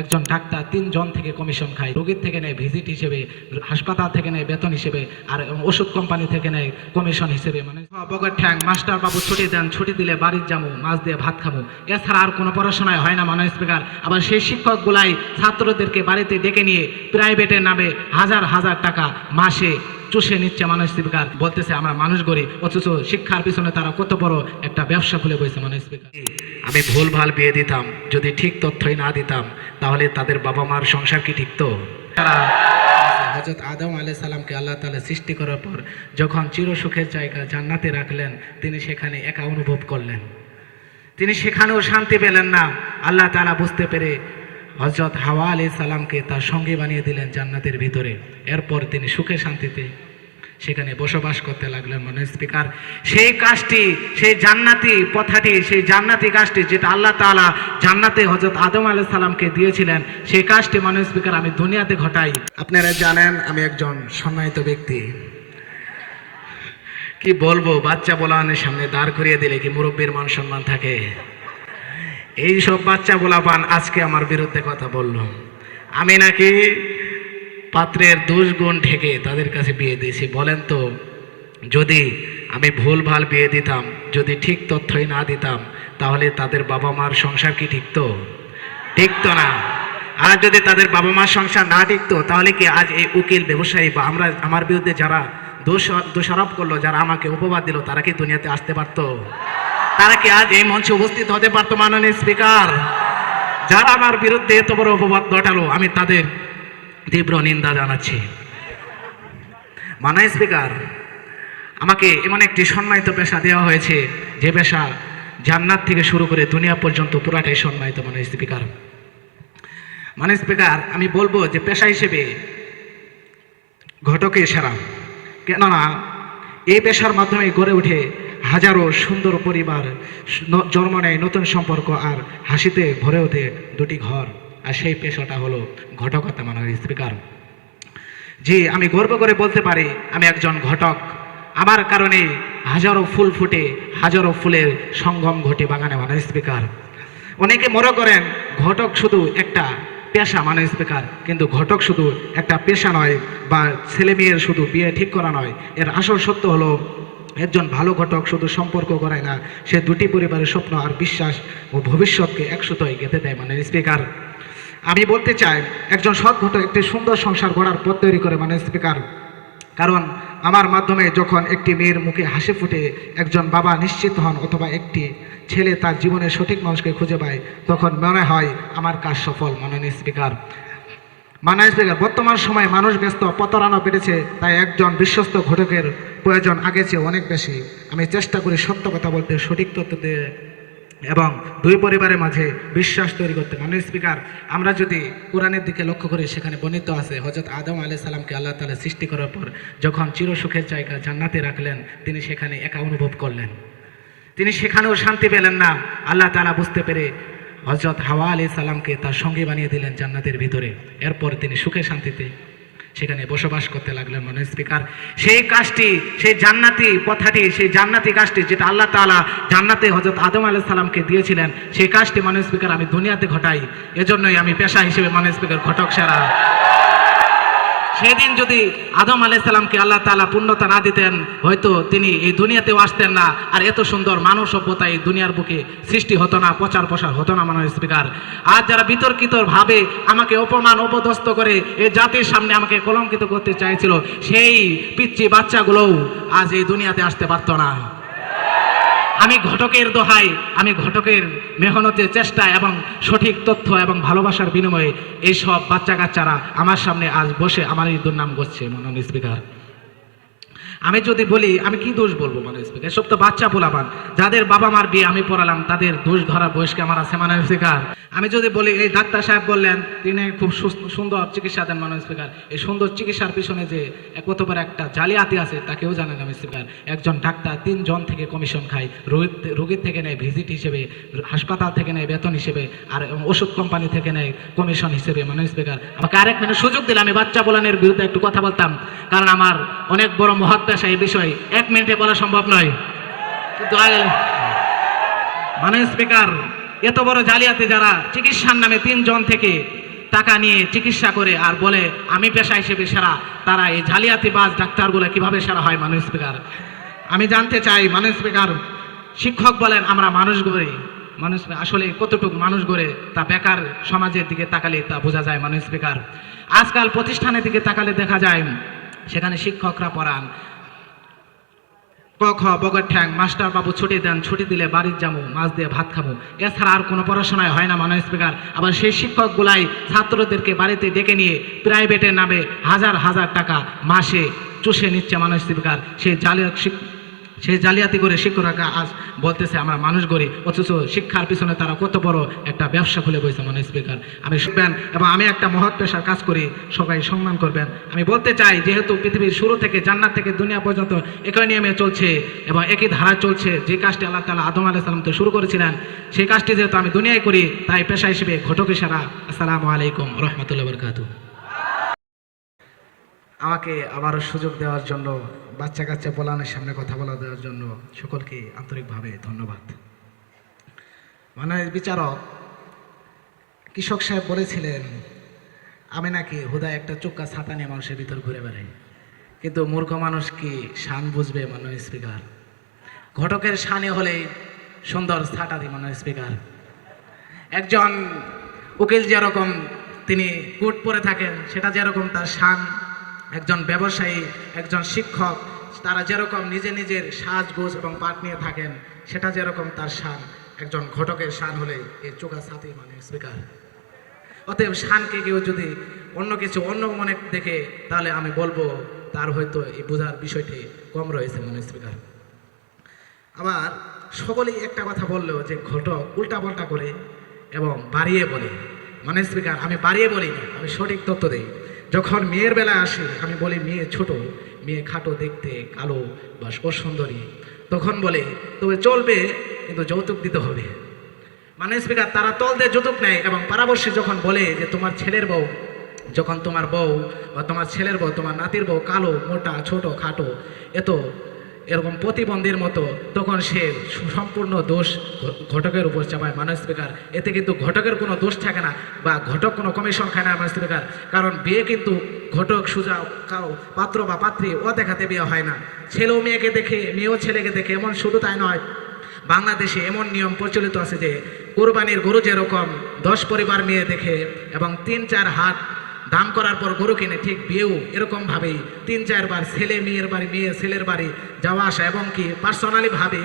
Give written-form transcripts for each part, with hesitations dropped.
একজন ডাক্তার 3 জন থেকে কমিশন খায়, রোগীর থেকে নেয় ভিজিট হিসেবে, হাসপাতাল থেকে নেয় বেতন হিসেবে, আর ওষুধ কোম্পানি থেকে নেয় কমিশন হিসেবে। মানে বগর ঠ্যাং মাস্টার বাবু ছুটি দেন, ছুটি দিলে বাড়ির যাবো, মাছ দিয়ে ভাত খাবো, এছাড়া আর কোনো পড়াশোনায় হয় না মাননীয় স্পিকার। আবার সেই শিক্ষকগুলাই ছাত্রদেরকে বাড়িতে ডেকে নিয়ে প্রাইভেটের নামে হাজার হাজার টাকা মাসে চুষে নিচ্ছে মাননীয় স্পিকার। বলতেছে আমরা মানুষ গরিব, অথচ শিক্ষার পিছনে তারা কত বড় একটা ব্যবসা খুলে বসেছে মাননীয় স্পিকার। আমি ভুল ভাল বিয়ে দিতাম, যদি ঠিক তথ্যই না দিতাম, তাহলে তাদের বাবা মার সংসার কি ঠিকতো? হযরত আদম আলাইহিস সালামকে আল্লাহ তাআলা সৃষ্টি করার পর যখন চিরসুখের জায়গা জান্নাতে রাখলেন, তিনি সেখানে একা অনুভব করলেন, তিনি সেখানেও শান্তি পেলেন না। আল্লাহ তাআলা বুঝতে পেরে হযরত হাওয়া আলাইহিস সালামকে তার সঙ্গী বানিয়ে দিলেন জান্নাতের ভিতরে। এরপর তিনি সুখে শান্তিতে সেখানে বসবাস করতে লাগলেন মাননীয় স্পিকার। সেই কাজটি, সেই জান্নাতি পথাটি, সেই জান্নাতি কাজটি যেটা আল্লাহ তাআলা জান্নাতে হযরত আদম আলাইহিস সালামকে দিয়েছিলেন, সেই কাজটি মাননীয় স্পিকার আমি দুনিয়াতে ঘটাই। আপনারা জানেন আমি একজন সম্মানিত ব্যক্তি, কি বলবো, বাচ্চা বলানের সামনে দাঁড় করিয়ে দিলে কি মুরব্বীর মান সম্মান থাকে? এই সব বাচ্চা বলাপান আজকে আমার বিরুদ্ধে কথা বলল, আমি নাকি পাত্রের দোষ গুণ ঢেকে তাদের কাছে বিয়ে দিয়েছি। বলেন তো, যদি আমি ভুল ভাল বিয়ে দিতাম, যদি ঠিক তথ্যই না দিতাম, তাহলে তাদের বাবা মার সংসার কি ঠিকতো? ঠিকতো না। আর যদি তাদের বাবা মার সংসার না ঠিকতো, তাহলে কি আজ এই উকিল ব্যবসায়ী বা আমার বিরুদ্ধে যারা দোষারোপ করলো, যারা আমাকে উপবাদ দিল, তারা কি দুনিয়াতে আসতে পারতো? তারা কি আজ এই মঞ্চে উপস্থিত হতে পারতো? মাননীয় স্পিকার, যারা আমার বিরুদ্ধে এত বড় উপবাদ ঘটালো, আমি তাদের তীব্র নিন্দা জানাচ্ছি। মাননীয় স্পিকার, আমাকে এমন একটি সম্মানিত পেশা দেওয়া হয়েছে, যে পেশা জান্নাত থেকে শুরু করে দুনিয়া পর্যন্ত পুরাটাই সম্মানিত। মাননীয় স্পিকার, মাননীয় স্পিকার, আমি বলবো যে পেশা হিসেবে ঘটকই সেরা। কেননা এই পেশার মাধ্যমে গড়ে ওঠে হাজারো সুন্দর পরিবার, জন্ম নেয় নতুন সম্পর্ক, আর হাসিতে ভরে ওঠে দুটি ঘর। আর সেই পেশাটা হলো ঘটকতা। মাননীয় স্পিকার, জি, আমি গর্ব করে বলতে পারি আমি একজন ঘটক। আমার কারণে হাজারো ফুল ফুটে, হাজারো ফুলের সঙ্গম ঘটে বাগানে। মাননীয় স্পিকার, অনেকে মনে করেন ঘটক শুধু একটা পেশা। মাননীয় স্পিকার, কিন্তু ঘটক শুধু একটা পেশা নয়, বা ছেলে মেয়ের শুধু বিয়ে ঠিক করা নয়। এর আসল সত্য হলো, একজন ভালো ঘটক শুধু সম্পর্ক করায় না, সে দুটি পরিবারের স্বপ্ন আর বিশ্বাস ও ভবিষ্যৎকে একসাথে গেঁথে দেয়। মাননীয় স্পিকার, আমি বলতে চাই একজন সৎ ঘটক একটি সুন্দর সংসার গড়ার পথ তৈরি করে। মাননীয় স্পিকার, কারণ আমার মাধ্যমে যখন একটি মেয়ের মুখে হাসি ফুটে, একজন বাবা নিশ্চিত হন, অথবা একটি ছেলে তার জীবনের সঠিক মানুষকে খুঁজে পায়, তখন মনে হয় আমার কাজ সফল। মাননীয় স্পিকার, বর্তমান সময়ে মানুষ ব্যস্ত, প্রতারণা বেড়েছে, তাই একজন বিশ্বস্ত ঘটকের প্রয়োজন আগে চেয়ে অনেক বেশি। আমি চেষ্টা করি সত্য কথা বলতে, সঠিক তথ্য দিয়ে এবং দুই পরিবারের মাঝে বিশ্বাস তৈরি করতে। মাননীয় স্পিকার, আমরা যদি কোরআনের দিকে লক্ষ্য করি, সেখানে বর্ণিত আছে হযরত আদম আলাইহিস সালামকে আল্লাহ তাআলা সৃষ্টি করার পর যখন চিরসুখের জায়গা জান্নাতে রাখলেন, তিনি সেখানে একা অনুভব করলেন, তিনি সেখানেও শান্তি পেলেন না। আল্লাহ তাআলা বুঝতে পেরে হযরত হাওয়া আলাইহিস সালামকে তার সঙ্গী বানিয়ে দিলেন জান্নাতের ভিতরে। এরপর তিনি সুখে শান্তিতে সেখানে বসবাস করতে লাগলেন। মাননীয় স্পিকার, সেই কাজটি, সেই জান্নাতি পথাটি, সেই জান্নাতি কাজটি যেটা আল্লাহ তাআলা জান্নাতে হযরত আদম আলাইহিস সালামকে দিয়েছিলেন, সেই কাজটি মাননীয় স্পিকার আমি দুনিয়াতে ঘটাই। এজন্যই আমি পেশা হিসেবে মাননীয় স্পিকার ঘটক সেরা। সেদিন যদি আদম আলাইহিস সালামকে আল্লাহ তাআলা পূর্ণতা না দিতেন, হয়তো তিনি এই দুনিয়াতেও আসতেন না, আর এত সুন্দর মানব সভ্যতা এই দুনিয়ার বুকে সৃষ্টি হতো না, প্রচার প্রসার হতো না। মাননীয় স্পিকার, আজ যারা বিতর্কিত ভাবে আমাকে অপমান অপদস্থ করে এই জাতির সামনে আমাকে কলঙ্কিত করতে চাইছিল, সেই পিচ্চি বাচ্চাগুলোও আজ এই দুনিয়াতে আসতে পারতো না। আমি ঘটকের দোহাই, আমি ঘটকের মেহনতের চেষ্টা এবং সঠিক তথ্য এবং ভালোবাসার বিনিময়ে এইসব বাচ্চা কাচ্চারা আমার সামনে আজ বসে আমার এই দুর্নাম করছে। মাননীয় স্পিকার, আমি যদি বলি আমি কি দোষ বলবো? মাননীয় স্পিকার, এসব তো বাচ্চা পোলাপান, যাদের বাবা মার বিয়ে আমি পড়ালাম, তাদের দোষ ধরার বয়স কি আমার আছে? মাননীয় স্পিকার, আমি যদি বলি এই ডাক্তার সাহেব বললেন তিনি খুব সুন্দর চিকিৎসা দেন। মাননীয় স্পিকার, এই সুন্দর চিকিৎসার পিছনে যে কত বড় একটা জালিয়াতি আছে তা কেউ জানে না। স্পিকার, একজন ডাক্তার 3 জন থেকে কমিশন খায়, রোগীর থেকে নেয় ভিজিট হিসেবে, হাসপাতাল থেকে নেয় বেতন হিসেবে, আর ওষুধ কোম্পানি থেকে নেয় কমিশন হিসেবে। মাননীয় স্পিকার, আমাকে আরেক মিনিট সুযোগ দিলে আমি বাচ্চা বলানের বিরুদ্ধে একটু কথা বলতাম, কারণ আমার অনেক বড় মহৎ পেশা, এই বিষয়ে 1 মিনিটে বলা সম্ভব নয়। কিন্তু মাননীয় স্পিকার, এত বড় জালিয়াতি যারা চিকিৎসার নামে 3 জন থেকে টাকা নিয়ে চিকিৎসা করে আর বলে আমি পেশা হিসেবে সেরা, তারা এই জালিয়াতিবাজ ডাক্তারগুলো কিভাবে সেরা হয়? মাননীয় স্পিকার, আমি জানতে চাই মাননীয় স্পিকার, শিক্ষক বলেন আমরা মানুষ গড়ি, মানুষ আসলে কতটুকু মানুষ গড়ে তা বেকার সমাজের দিকে তাকালে তা বোঝা যায়। মাননীয় স্পিকার, আজকাল প্রতিষ্ঠানের দিকে তাকালে দেখা যায় সেখানে শিক্ষকরা পড়ান ক খ বগর ঠ্যাং, মাস্টার বাবু ছুটি দেন, ছুটি দিলে বাড়ির যাবো, মাছ দিয়ে ভাত খাবো, এছাড়া আর কোনো পড়াশোনায় হয় না। মাননীয় স্পিকার, আবার সেই শিক্ষকগুলাই ছাত্রদেরকে বাড়িতে ডেকে নিয়ে প্রাইভেটের নামে হাজার হাজার টাকা মাসে চুষে নিচ্ছে। মাননীয় স্পিকার, সেই জালিয়াতি করে শিক্ষকরা আজ বলতেছে আমরা মানুষ গড়ি, অথচ শিক্ষার পিছনে তারা কত বড় একটা ব্যবসা খুলে বসেছে। মাননীয় স্পিকার, আমি শুনবেন এবং আমি একটা মহৎ পেশার কাজ করি, সবাই সম্মান করবেন। আমি বলতে চাই, যেহেতু পৃথিবীর শুরু থেকে জান্নাত থেকে দুনিয়া পর্যন্ত একই নিয়মে চলছে এবং একই ধারা চলছে, যে কাজটি আল্লাহ তাআলা আদম আলাইহিস সালাম থেকে শুরু করেছিলেন, সেই কাজটি যেহেতু আমি দুনিয়ায় করি, তাই পেশা হিসেবে ঘটক ইশারা। আসসালামু আলাইকুম রহমতুল্লাহ বরকাতুহু। আমাকে আবারও সুযোগ দেওয়ার জন্য, বাচ্চা কাচ্চা পোলানের সামনে কথা বলা দেওয়ার জন্য সকলকে আন্তরিকভাবে ধন্যবাদ। মাননীয় বিচারক, কৃষক সাহেব বলেছিলেন আমি নাকি হুদায় একটা চুক্কা ছাতা নিয়ে মানুষের ভিতর ঘুরে বেড়াই, কিন্তু মূর্খ মানুষ কি শান বুঝবে? মাননীয় স্পিকার, ঘটকের শানে হলেই সুন্দর ছাটা দিই। মাননীয় স্পিকার, একজন উকিল যেরকম তিনি কোট পরে থাকেন সেটা যেরকম তার শান, একজন ব্যবসায়ী, একজন শিক্ষক তারা যেরকম নিজের সাজগোজ এবং পাট নিয়ে থাকেন সেটা যেরকম তার শান, একজন ঘটকের শান হলে এই চোখা ছাতি। মানে স্পিকার, অতএব শানকে কেউ যদি অন্য কিছু অন্য মনে দেখে তাহলে আমি বলবো তার হয়তো এই বোঝার বিষয়টি কম রয়েছে। মানে স্পিকার, আবার সকলেই একটা কথা বললো যে ঘটক উল্টাপাল্টা করে এবং বাড়িয়ে বলে। মানে স্পিকার, আমি বাড়িয়ে বলি না, আমি সঠিক তথ্য দিই। যখন মেয়ের বেলায় আসে আমি বলি মেয়ে ছোট, মেয়ে খাটো দেখতে, কালো বা অসুন্দরী, তখন বলে তবে চলবে কিন্তু যৌতুক দিতে হবে। মানে স্পিকার, তারা তল দিয়ে যৌতুক নেয় এবং পাড়াবর্ষী যখন বলে যে তোমার ছেলের বউ, যখন তোমার বউ বা তোমার ছেলের বউ, তোমার নাতির বউ কালো, মোটা, ছোট, খাটো, এরকম প্রতিবন্ধীর মতো, তখন সে সম্পূর্ণ দোষ ঘটকের উপর চাপায়। মাননীয় স্পিকার, এতে কিন্তু ঘটকের কোনো দোষ থাকে না বা ঘটক কোনো কমিশন খায় না। মাননীয় স্পিকার, কারণ বিয়ে কিন্তু ঘটক সুজা পাত্র বা পাত্রী ও দেখাতে বিয়ে হয় না, ছেলেও মেয়েকে দেখে, মেয়েও ছেলেকে দেখে। এমন শুধু তাই নয়, বাংলাদেশে এমন নিয়ম প্রচলিত আছে যে কোরবানির গরু যেরকম 10 পরিবার মেয়ে দেখে এবং 3-4 হাত দাম করার পর গরু কিনে, ঠিক বিয়েও এরকমভাবেই 3-4 বার ছেলে মেয়ের বাড়ি, মেয়ে ছেলের বাড়ি যাওয়া আসা এবং কি পার্সোনালিভাবে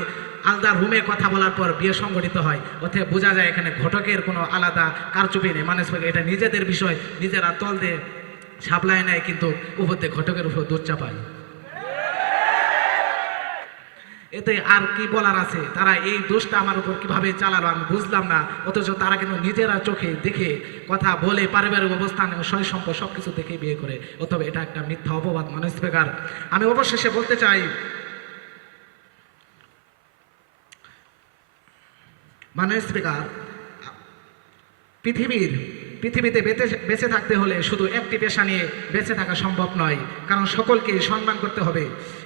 আলাদা রুমে কথা বলার পর বিয়ে সংগঠিত হয়। অতএব বোঝা যায় এখানে ঘটকের কোনো আলাদা কারচুপি নেই। মানুষ এটা নিজেদের বিষয়, নিজেরা তল দিয়ে সাপ্লাই নেয়, কিন্তু উপর দিয়ে ঘটকের উপর দোষ চাপায়। এতে আর কি বলার আছে? তারা এই দোষটা আমার উপর কিভাবে চালালো আমি বুঝলাম না, অথচ তারা কিন্তু নিজেরা চোখে দেখে কথা বলে পারিবারিক অবস্থান এবং সয় সম্পদ সবকিছু দেখে বিয়ে করে। অথবা এটা একটা মিথ্যা অপবাদ। মাননীয় স্পিকার, আমি অবশেষে বলতে চাই, মাননীয় স্পিকার, পৃথিবীতে বেঁচে থাকতে হলে শুধু একটি পেশা নিয়ে বেঁচে থাকা সম্ভব নয়, কারণ সকলকে সম্মান করতে হবে।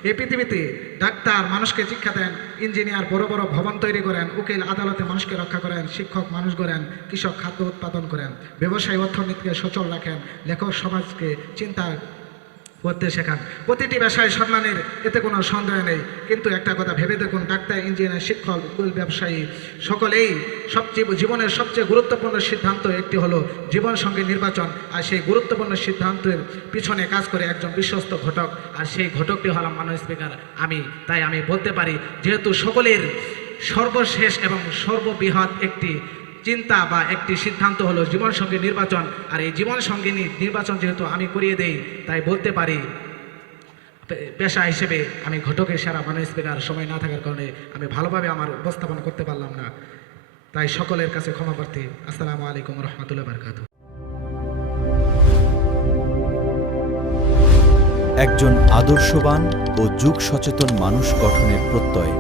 এই পৃথিবীতে ডাক্তার মানুষকে শিক্ষা দেন, ইঞ্জিনিয়ার বড় বড় ভবন তৈরি করেন, উকিল আদালতে মানুষকে রক্ষা করেন, শিক্ষক মানুষ গড়েন, কৃষক খাদ্য উৎপাদন করেন, ব্যবসায়ী অর্থনীতিকে সচল রাখেন, লেখক সমাজকে চিন্তা করতে শেখান। প্রতিটি পেশায় সম্মানের, এতে কোনো সন্দেহ নেই। কিন্তু একটা কথা ভেবে দেখুন, ডাক্তার, ইঞ্জিনিয়ার, শিক্ষক, উকিল, ব্যবসায়ী সকলেই জীবনের সবচেয়ে গুরুত্বপূর্ণ সিদ্ধান্ত একটি হলো জীবনসঙ্গী নির্বাচন। আর সেই গুরুত্বপূর্ণ সিদ্ধান্তের পিছনে কাজ করে একজন বিশ্বস্ত ঘটক, আর সেই ঘটকটি হলাম মাননীয় স্পিকার আমি। তাই আমি বলতে পারি, যেহেতু সকলের সর্বশেষ এবং সর্ববৃহৎ একটি চিন্তা বা একটি সিদ্ধান্ত হলো জীবনসঙ্গী নির্বাচন, আর এই জীবনসঙ্গী নির্বাচন যেহেতু আমি করিয়ে দেই, তাই বলতে পারি পেশা হিসেবে আমি ঘটকের সেরা। মাননীয় স্পিকার, সময় না থাকার কারণে আমি ভালোভাবে আমার উপস্থাপন করতে পারলাম না, তাই সকলের কাছে ক্ষমা প্রার্থী। আসসালামু আলাইকুম রহমতুল্লাহ বারকাতুহু। একজন আদর্শবান ও যুগ সচেতন মানুষ গঠনের প্রত্যয়